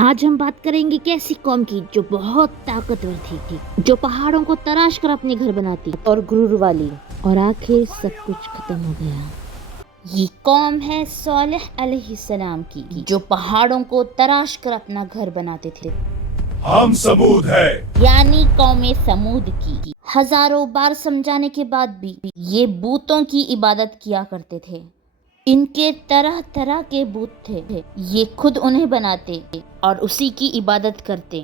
آج ہم بات کریں گے ایک ایسی قوم کی جو بہت طاقتور تھی، جو پہاڑوں کو تراش کر اپنے گھر بناتی اور غرور والی، اور آخر سب کچھ ختم ہو گیا۔ یہ قوم ہے صالح علیہ السلام کی، جو پہاڑوں کو تراش کر اپنا گھر بناتے تھے۔ ہم سمود ہے، یعنی قوم سمود کی ہزاروں بار سمجھانے کے بعد بھی یہ بتوں کی عبادت کیا کرتے تھے۔ ان کے طرح طرح کے بت تھے، یہ خود انہیں بناتے اور اسی کی عبادت کرتے۔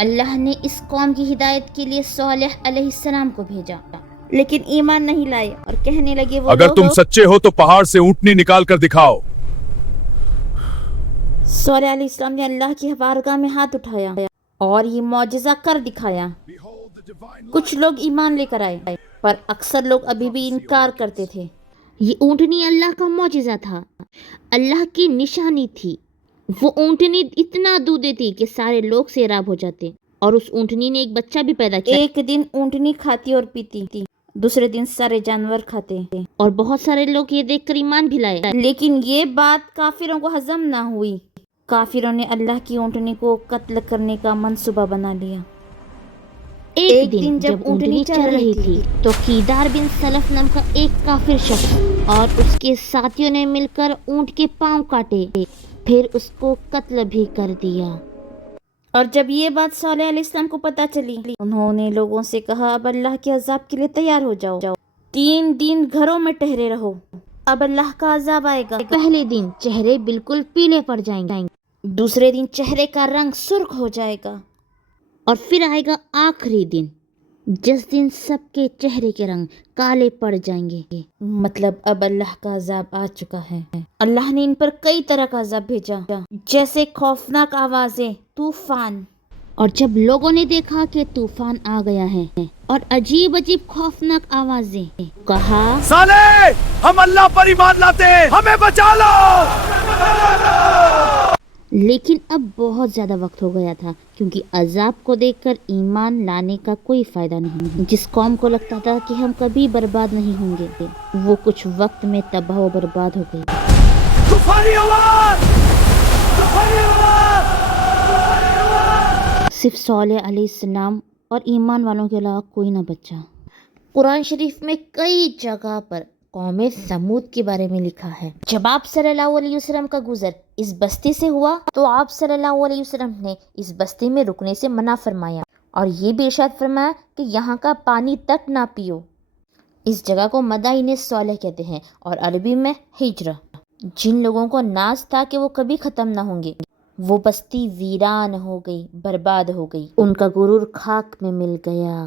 اللہ نے اس قوم کی ہدایت کے لیے صالح علیہ السلام کو بھیجا، لیکن ایمان نہیں لائے اور کہنے لگے وہ اگر تم سچے ہو تو پہاڑ سے اونٹنی نکال کر دکھاؤ۔ صالح علیہ السلام نے اللہ کی بارگاہ میں ہاتھ اٹھایا اور یہ معجزہ کر دکھایا۔ کچھ لوگ ایمان لے کر آئے، پر اکثر لوگ ابھی بھی انکار کرتے تھے۔ یہ اونٹنی اللہ کا معجزہ تھا، اللہ کی نشانی تھی۔ وہ اونٹنی اتنا دودھ دیتی کہ سارے لوگ سیراب ہو جاتے، اور اس اونٹنی نے ایک بچہ بھی پیدا کیا۔ ایک دن اونٹنی کھاتی اور پیتی، دوسرے دن سارے جانور کھاتے، اور بہت سارے لوگ یہ دیکھ کر ایمان بھی لائے۔ لیکن یہ بات کافروں کو ہضم نہ ہوئی۔ کافروں نے اللہ کی اونٹنی کو قتل کرنے کا منصوبہ بنا لیا۔ ایک دن جب اونٹنی چل رہی تھی تو قیدار بن سلف نام کا ایک کافر شخص اور اس کے ساتھیوں نے مل کر اونٹ کے پاؤں کاٹے، پھر اس کو قتل بھی کر دیا۔ اور جب یہ بات صالح علیہ السلام کو پتہ چلی، انہوں نے لوگوں سے کہا اب اللہ کے عذاب کے لیے تیار ہو جاؤ، 3 دن گھروں میں ٹھہرے رہو، اب اللہ کا عذاب آئے گا۔ پہلے دن چہرے بالکل پیلے پڑ جائیں گے، دوسرے دن چہرے کا رنگ سرخ ہو جائے گا، اور پھر آئے گا آخری دن جس دن سب کے چہرے کے رنگ کالے پڑ جائیں گے۔ مطلب اب اللہ کا عذاب آ چکا ہے۔ اللہ نے ان پر کئی طرح کا عذاب بھیجا، جیسے خوفناک آوازیں، طوفان۔ اور جب لوگوں نے دیکھا کہ طوفان آ گیا ہے اور عجیب عجیب خوفناک آوازیں، کہا سالے ہم اللہ پر ایمان لاتے ہیں، ہمیں بچا لو۔ لیکن اب بہت زیادہ وقت ہو گیا تھا، کیونکہ عذاب کو دیکھ کر ایمان لانے کا کوئی فائدہ نہیں۔ جس قوم کو لگتا تھا کہ ہم کبھی برباد نہیں ہوں گے، وہ کچھ وقت میں تباہ و برباد ہو گئی۔ طوفانی آواز، طوفانی آواز۔ صرف صالح علیہ السلام اور ایمان والوں کے علاوہ کوئی نہ بچا۔ قرآن شریف میں کئی جگہ پر قوم سمود کے بارے میں لکھا ہے۔ جب آپ صلی اللہ علیہ وسلم کا گزر اس بستی سے ہوا تو آپ صلی اللہ علیہ وسلم نے اس بستی میں رکنے سے منع فرمایا، اور یہ بھی ارشاد فرمایا کہ یہاں کا پانی تک نہ پیو۔ اس جگہ کو مدائن صالح کہتے ہیں، اور عربی میں ہجرہ۔ جن لوگوں کو ناز تھا کہ وہ کبھی ختم نہ ہوں گے، وہ بستی ویران ہو گئی، برباد ہو گئی، ان کا غرور خاک میں مل گیا۔